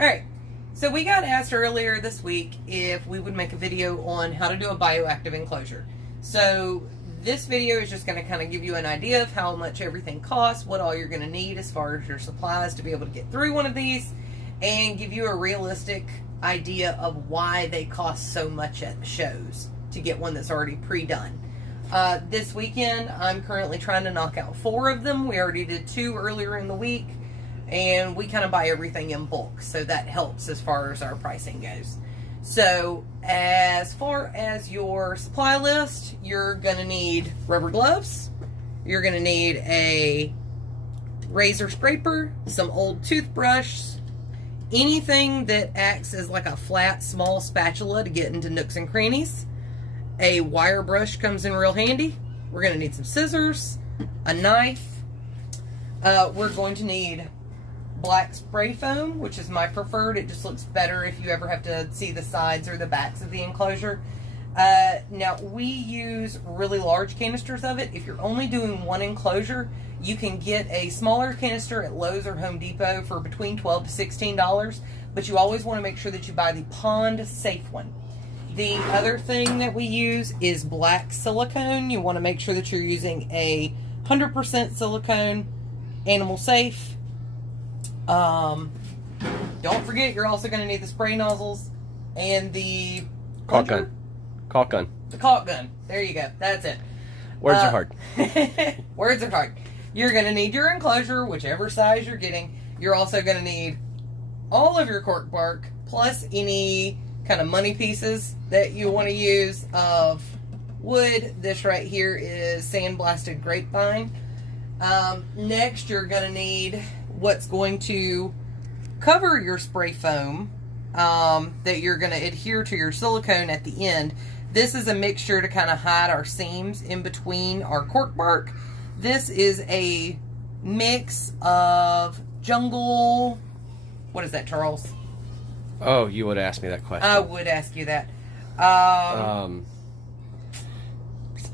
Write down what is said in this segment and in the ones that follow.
Alright, so we got asked earlier this week if we would make a video on how to do a bioactive enclosure. So this video is just going to kind of give you an idea of how much everything costs, what all you're going to need as far as your supplies to be able to get through one of these, and give you a realistic idea of why they cost so much at the shows to get one that's already pre-done. This weekend, I'm currently trying to knock out 4 of them. We already did 2 earlier in the week. And we kind of buy everything in bulk, so that helps as far as our pricing goes. So as far as your supply list, you're going to need rubber gloves. You're going to need a razor scraper, some old toothbrush, anything that acts as like a flat, small spatula to get into nooks and crannies. A wire brush comes in real handy. We're going to need some scissors, a knife. We're going to need black spray foam, which is my preferred. It just looks better if you ever have to see the sides or the backs of the enclosure. Now, we use really large canisters of it. If you're only doing one enclosure, you can get a smaller canister at Lowe's or Home Depot for between $12 to $16, but you always want to make sure that you buy the pond safe one. The other thing that we use is black silicone. You want to make sure that you're using a 100% silicone, animal safe. Don't forget, you're also going to need the spray nozzles and the caulk gun. Caulk gun. The caulk gun. There you go. That's it. Words are hard. Words are hard. You're going to need your enclosure, whichever size you're getting. You're also going to need all of your cork bark, plus any kind of money pieces that you want to use of wood. This right here is sandblasted grapevine. Next, you're going to need what's going to cover your spray foam that you're going to adhere to your silicone at the end. This is a mixture to kind of hide our seams in between our cork bark. This is a mix of jungle... What is that, Charles? Oh, you would ask me that question. I would ask you that.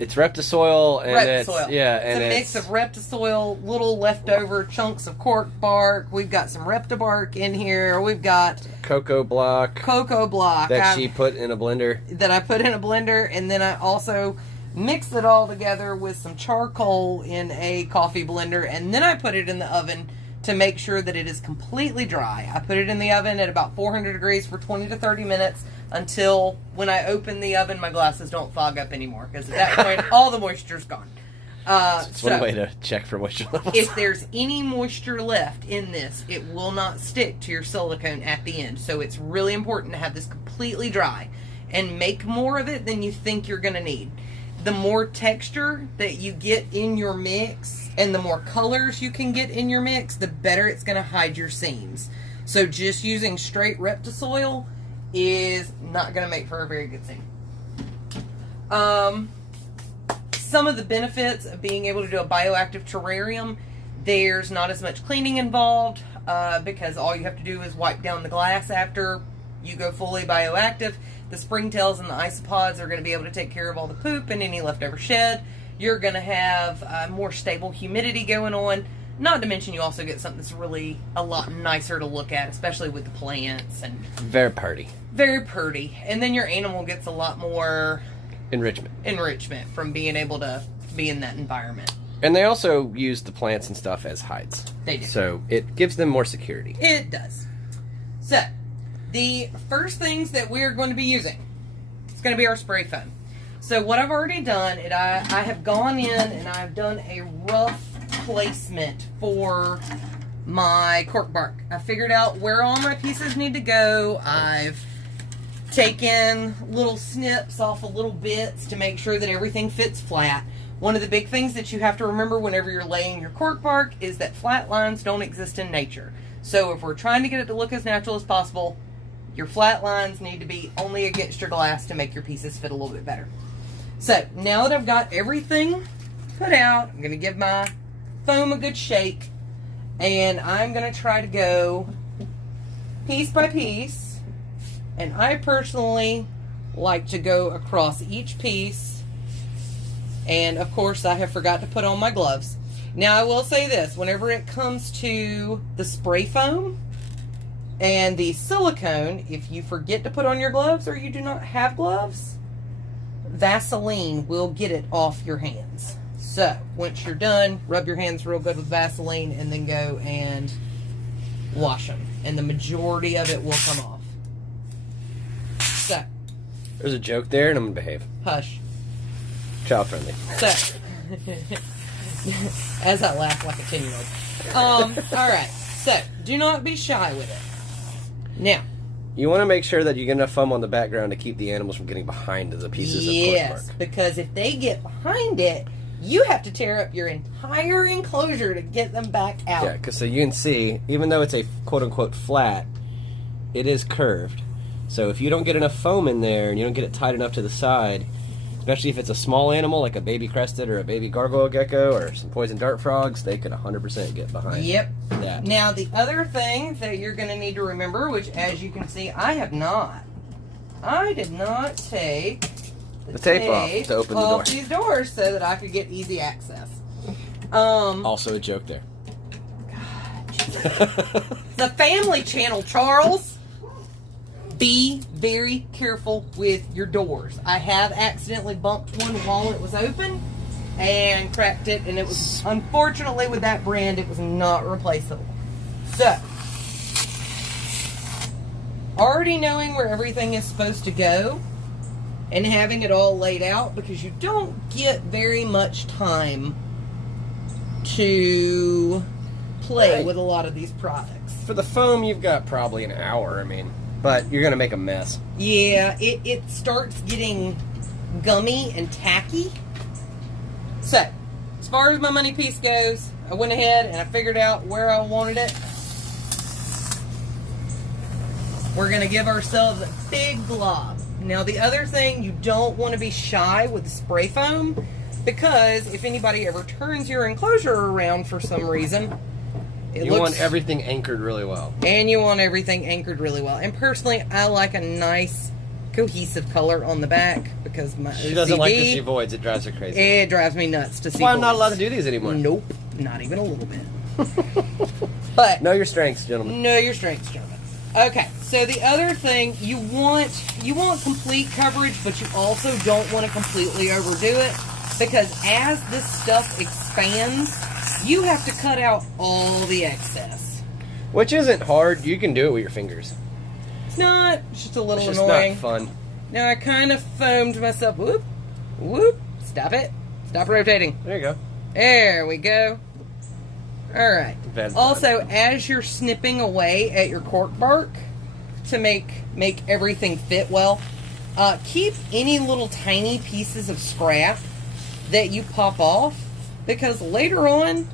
It's Reptisoil, and Reptisoil. it's a mix of Reptisoil, little leftover chunks of cork bark. We've got some Reptibark in here. We've got cocoa block that she put in a blender. That I put in a blender, and then I also mixed it all together with some charcoal in a coffee blender, and then I put it in the oven to make sure that it is completely dry. I put it in the oven at about 400 degrees for 20 to 30 minutes until when I open the oven, my glasses don't fog up anymore, because at that point, all the moisture's gone. It's one way to check for moisture levels. If there's any moisture left in this, it will not stick to your silicone at the end. So it's really important to have this completely dry and make more of it than you think you're going to need. The more texture that you get in your mix and the more colors you can get in your mix, the better it's going to hide your seams. So just using straight Reptisoil is not going to make for a very good seam. Some of the benefits of being able to do a bioactive terrarium, there's not as much cleaning involved because all you have to do is wipe down the glass after you go fully bioactive. The springtails and the isopods are going to be able to take care of all the poop and any leftover shed. You're going to have more stable humidity going on. Not to mention you also get something that's really a lot nicer to look at, especially with the plants. And very pretty. Very pretty. And then your animal gets a lot more... Enrichment from being able to be in that environment. And they also use the plants and stuff as hides. They do. So it gives them more security. It does. So, the first things that we're going to be using, it's going to be our spray foam. So what I've already done, I have gone in and I've done a rough placement for my cork bark. I figured out where all my pieces need to go. I've taken little snips off of little bits to make sure that everything fits flat. One of the big things that you have to remember whenever you're laying your cork bark is that flat lines don't exist in nature. So if we're trying to get it to look as natural as possible, your flat lines need to be only against your glass to make your pieces fit a little bit better. So now that I've got everything put out, I'm going to give my foam a good shake, and I'm going to try to go piece by piece. And I personally like to go across each piece. And of course I have forgot to put on my gloves. Now I will say this, whenever it comes to the spray foam, And the silicone, if you forget to put on your gloves or you do not have gloves, Vaseline will get it off your hands. So, once you're done, rub your hands real good with Vaseline and then go and wash them. And the majority of it will come off. So. There's a joke there and I'm going to behave. Hush. Child friendly. So. As I laugh like a 10-year-old. Alright. So, do not be shy with it. Now, you want to make sure that you get enough foam on the background to keep the animals from getting behind the pieces of cork bark. Yes, because if they get behind it, you have to tear up your entire enclosure to get them back out. Yeah, because so you can see, even though it's a quote-unquote flat, it is curved. So if you don't get enough foam in there and you don't get it tight enough to the side, especially if it's a small animal like a baby crested or a baby gargoyle gecko or some poison dart frogs, they could 100% get behind that. Now, the other thing that you're going to need to remember, which as you can see, I did not take the tape off to open the door. These doors so that I could get easy access. Also a joke there. God, it's a family channel, Charles. Be very careful with your doors. I have accidentally bumped one while it was open and cracked it, and it was, unfortunately with that brand, it was not replaceable. So, already knowing where everything is supposed to go and having it all laid out, because you don't get very much time to play with a lot of these products. For the foam, you've got probably an hour, but you're going to make a mess. Yeah, it starts getting gummy and tacky. So, as far as my money piece goes, I went ahead and I figured out where I wanted it. We're going to give ourselves a big glob. Now, the other thing, you don't want to be shy with the spray foam, because if anybody ever turns your enclosure around for some reason, you want everything anchored really well. And you want everything anchored really well. And personally, I like a nice cohesive color on the back, because my She doesn't like to see voids. It drives her crazy. It drives me nuts to see voids. Why I'm not voids. allowed to do these anymore? Nope. Not even a little bit. But know your strengths, gentlemen. Know your strengths, gentlemen. Okay, so the other thing, you want complete coverage, but you also don't want to completely overdo it, because as this stuff expands, you have to cut out all the excess. Which isn't hard. You can do it with your fingers. It's not. It's just a little it's just annoying. Not fun. Now I kind of foamed myself. Whoop. Whoop. Stop it. Stop rotating. There you go. There we go. Alright. Also, as you're snipping away at your cork bark to make everything fit well, keep any little tiny pieces of scrap that you pop off, because later on,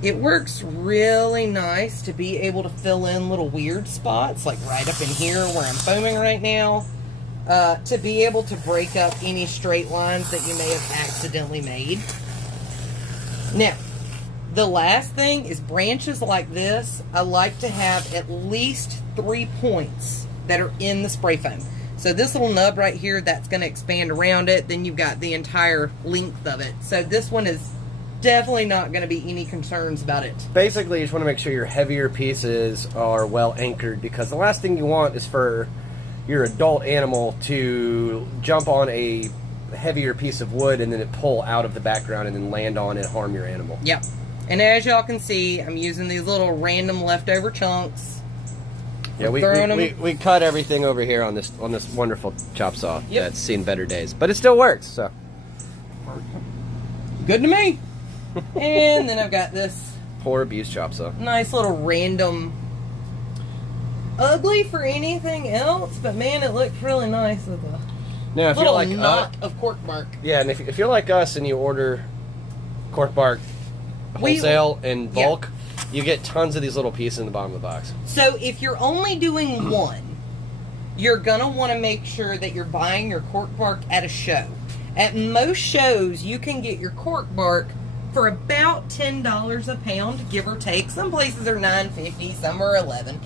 it works really nice to be able to fill in little weird spots, like right up in here where I'm foaming right now, to be able to break up any straight lines that you may have accidentally made. Now, the last thing is branches like this. I like to have at least 3 points that are in the spray foam. So this little nub right here, that's going to expand around it. Then you've got the entire length of it. So this one is definitely not going to be any concerns about it. Basically, you just want to make sure your heavier pieces are well anchored, because the last thing you want is for your adult animal to jump on a heavier piece of wood and then it pull out of the background and then land on and harm your animal. Yep. And as y'all can see, I'm using these little random leftover chunks. Yeah, we cut everything over here on this wonderful chop saw that's seen better days, but it still works. So good to me. And then I've got this poor abused chop saw. Nice little random, ugly for anything else, but man, it looks really nice with a now, if little you're like knot of cork bark. Yeah, and if you're like us and you order cork bark wholesale in bulk. You get tons of these little pieces in the bottom of the box. So if you're only doing one, you're going to want to make sure that you're buying your cork bark at a show. At most shows, you can get your cork bark for about $10 a pound, give or take. Some places are $9.50, some are $11.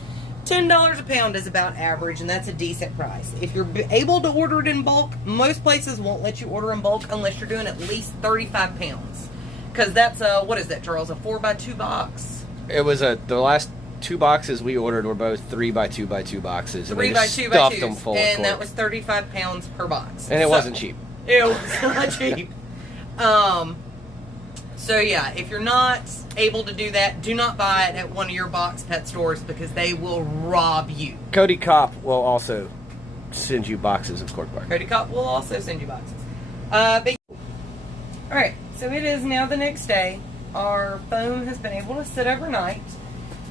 $10 a pound is about average, and that's a decent price. If you're able to order it in bulk, most places won't let you order in bulk unless you're doing at least 35 pounds. Because that's, what is that, Charles, a 4x2 box? It was the last 2 boxes we ordered were both 3 by 2 by 2 boxes. And 3 they by just 2 by stuffed 2, them full of and cork. that was 35 pounds per box. And it wasn't cheap. It was not cheap. So yeah, if you're not able to do that, do not buy it at one of your box pet stores because they will rob you. Cody Kopp will also send you boxes of cork bark. Cody Kopp will also send you boxes. Alright, so it is now the next day. Our foam has been able to sit overnight.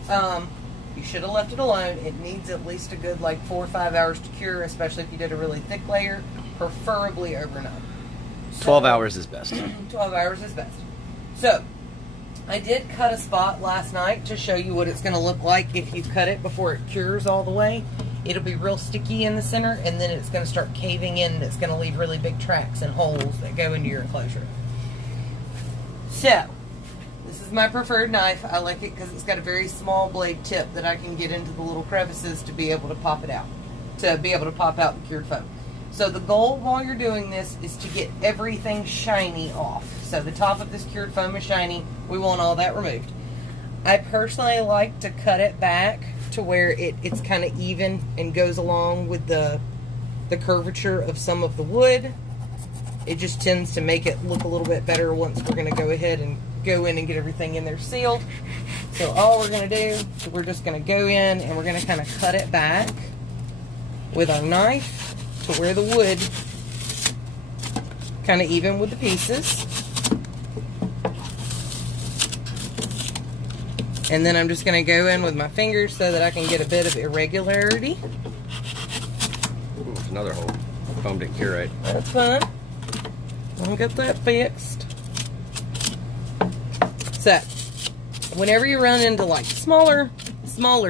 You should have left it alone. It needs at least a good like 4 or 5 hours to cure, especially if you did a really thick layer, preferably overnight. So, 12 hours is best. 12 hours is best. So, I did cut a spot last night to show you what it's going to look like if you cut it before it cures all the way. It'll be real sticky in the center, and then it's going to start caving in, and it's going to leave really big tracks and holes that go into your enclosure. So, this is my preferred knife. I like it because it's got a very small blade tip that I can get into the little crevices to be able to pop it out. To be able to pop out the cured foam. So the goal while you're doing this is to get everything shiny off. So the top of this cured foam is shiny. We want all that removed. I personally like to cut it back to where it's kind of even and goes along with the curvature of some of the wood. It just tends to make it look a little bit better once we're going to go ahead and go in and get everything in there sealed. So all we're going to do is we're just going to go in and we're going to kind of cut it back with our knife to where the wood kind of even with the pieces. And then I'm just going to go in with my fingers so that I can get a bit of irregularity. Ooh, it's another hole. Foam didn't cure right. That's fine. I'll get that fixed. So, whenever you run into like smaller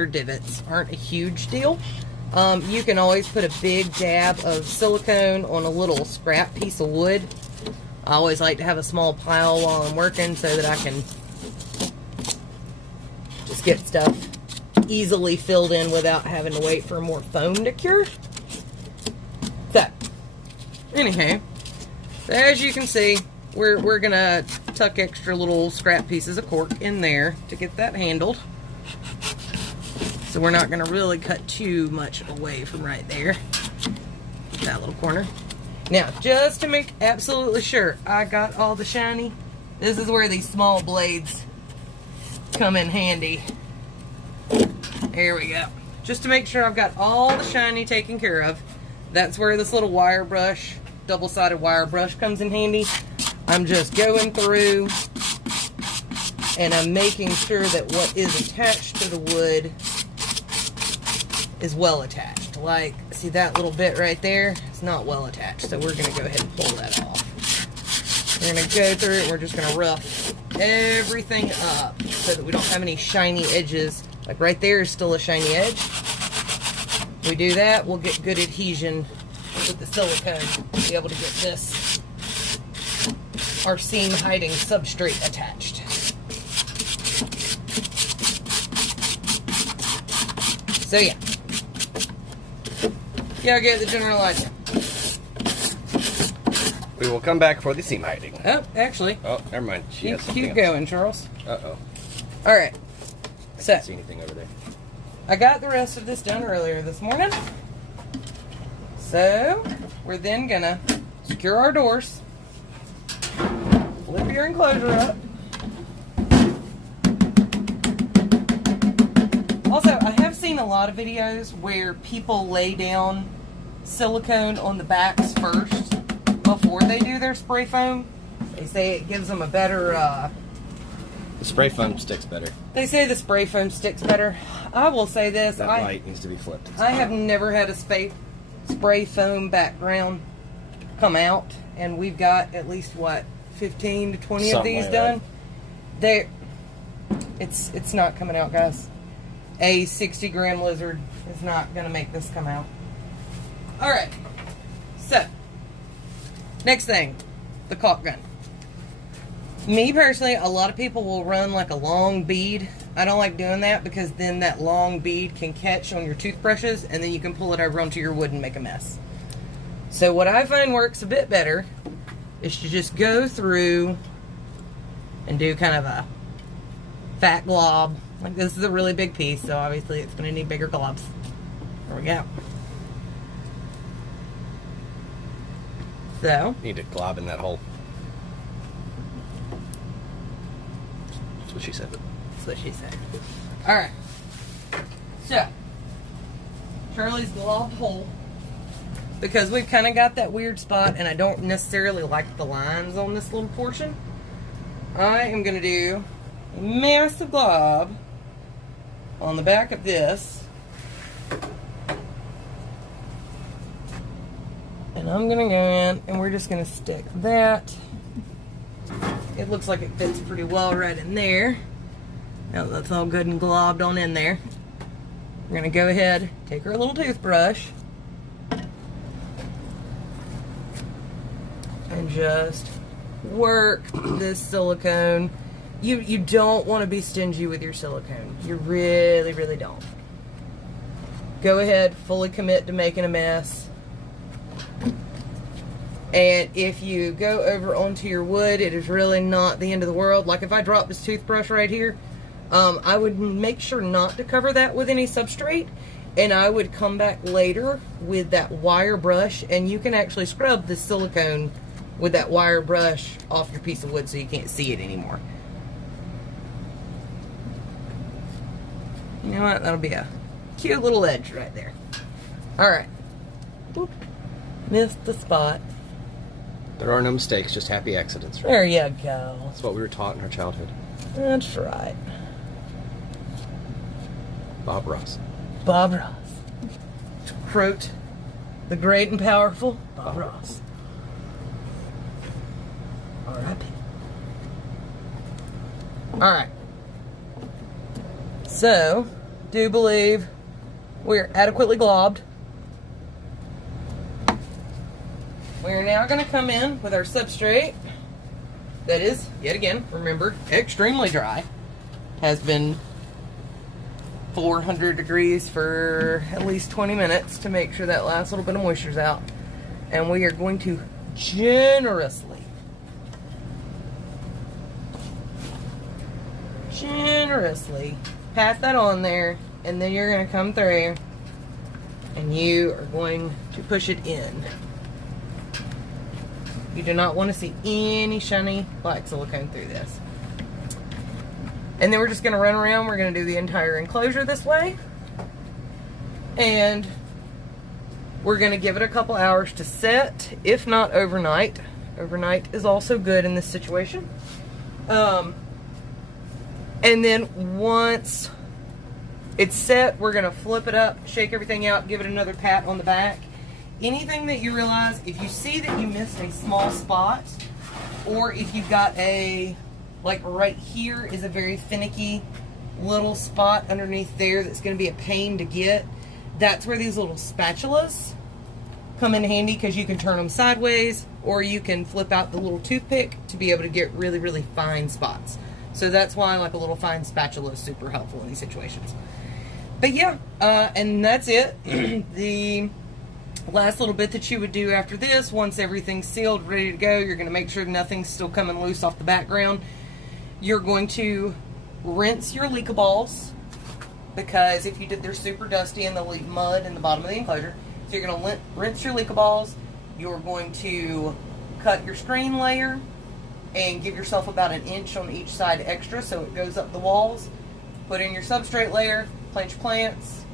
divots, aren't a huge deal. You can always put a big dab of silicone on a little scrap piece of wood. I always like to have a small pile while I'm working so that I can just get stuff easily filled in without having to wait for more foam to cure. So, anyhow, as you can see, we're gonna tuck extra little scrap pieces of cork in there to get that handled. So we're not gonna really cut too much away from right there. That little corner. Now, just to make absolutely sure I got all the shiny, this is where these small blades come in handy. There we go. Just to make sure I've got all the shiny taken care of, that's where this little wire brush, double-sided wire brush comes in handy. I'm just going through and I'm making sure that what is attached to the wood is well attached. Like, see that little bit right there? It's not well attached, so we're going to go ahead and pull that off. We're going to go through it, we're just going to rough everything up so that we don't have any shiny edges. Like right there is still a shiny edge. We do that, we'll get good adhesion with the silicone to be able to get this, our seam hiding substrate attached. So yeah. Yeah, I get the general idea. We will come back for the seam hiding. Oh, actually. Oh, never mind. Keep going, Charles. Uh-oh. Alright. So, Can't see anything over there. I got the rest of this done earlier this morning. So, we're then gonna secure our doors. Flip your enclosure up. Also, I have seen a lot of videos where people lay down silicone on the backs first before they do their spray foam. They say it gives them a better, The spray foam sticks better. they say the spray foam sticks better. I will say this. That light needs to be flipped. I have never had a spray foam background come out, and we've got at least, what, 15 to 20 of these done? It's not coming out, guys. A 60-gram lizard is not going to make this come out. Alright, so, next thing, the caulk gun. Me personally, a lot of people will run like a long bead. I don't like doing that because then that long bead can catch on your toothbrushes and then you can pull it over onto your wood and make a mess. So what I find works a bit better is to just go through and do kind of a fat glob. Like, this is a really big piece, so obviously it's going to need bigger globs. There we go. So, need to glob in that hole. That's what she said. That's what she said. Alright. So, Charlie's globbed hole. Because we've kind of got that weird spot, and I don't necessarily like the lines on this little portion. I am going to do a massive glob on the back of this. And I'm going to go in, and we're just going to stick that. It looks like it fits pretty well right in there. Now that's all good and globbed on in there. We're going to go ahead, take our little toothbrush, and just work this silicone. You don't want to be stingy with your silicone. You really, really don't. Go ahead, fully commit to making a mess. And if you go over onto your wood, it is really not the end of the world. Like if I drop this toothbrush right here, I would make sure not to cover that with any substrate. And I would come back later with that wire brush, and you can actually scrub the silicone with that wire brush off your piece of wood so you can't see it anymore. You know what? That'll be a cute little edge right there. Alright. Missed the spot. There are no mistakes, just happy accidents. Right? There you go. That's what we were taught in our childhood. That's right. Bob Ross. Bob Ross. To quote the great and powerful Bob Ross. R.I.P. Alright. So, do believe we're adequately globbed. We are now going to come in with our substrate that is, yet again, remember, extremely dry. Has been 400 degrees for at least 20 minutes to make sure that last little bit of moisture's out. And we are going to generously pat that on there, and then you're going to come through and you are going to push it in. You do not want to see any shiny black silicone through this. And then we're just going to run around. We're going to do the entire enclosure this way. And we're going to give it a couple hours to set, if not overnight. Overnight is also good in this situation. And then once it's set, we're going to flip it up, shake everything out, give it another pat on the back. Anything that you realize, if you see that you missed a small spot, or if you've got a, like right here is a very finicky little spot underneath there that's going to be a pain to get, that's where these little spatulas come in handy, because you can turn them sideways, or you can flip out the little toothpick to be able to get really, really fine spots. So that's why like a little fine spatula is super helpful in these situations. But yeah, and that's it. The last little bit that you would do after this, once everything's sealed, ready to go, you're going to make sure nothing's still coming loose off the background. You're going to rinse your leaka balls, because if you did, they're super dusty and they'll leave mud in the bottom of the enclosure. So you're going to rinse your leaka balls. You're going to cut your screen layer and give yourself about 1 inch on each side extra so it goes up the walls. Put in your substrate layer, plant your plants.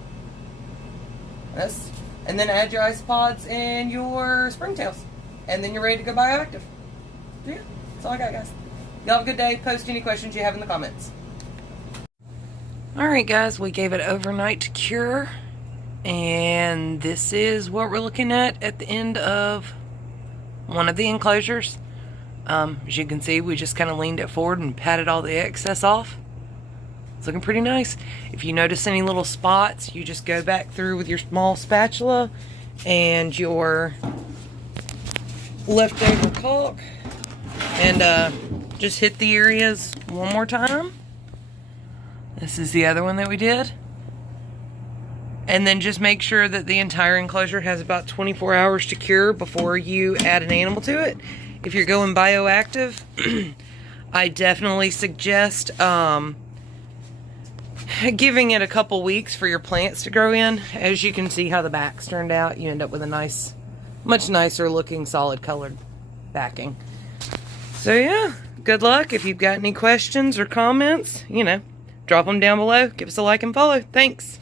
Yes. And then add your isopods and your springtails. And then you're ready to go bioactive. Yeah, that's all I got, guys. Y'all have a good day. Post any questions you have in the comments. Alright guys, we gave it overnight to cure. And this is what we're looking at the end of one of the enclosures. As you can see, we just kind of leaned it forward and patted all the excess off. It's looking pretty nice. If you notice any little spots, you just go back through with your small spatula and your leftover caulk and just hit the areas one more time. This is the other one that we did. And then just make sure that the entire enclosure has about 24 hours to cure before you add an animal to it. If you're going bioactive, I definitely suggest giving it a couple weeks for your plants to grow in. As you can see how the back's turned out, you end up with a nice, much nicer looking solid colored backing. So yeah, good luck. If you've got any questions or comments, drop them down below. Give us a like and follow. Thanks.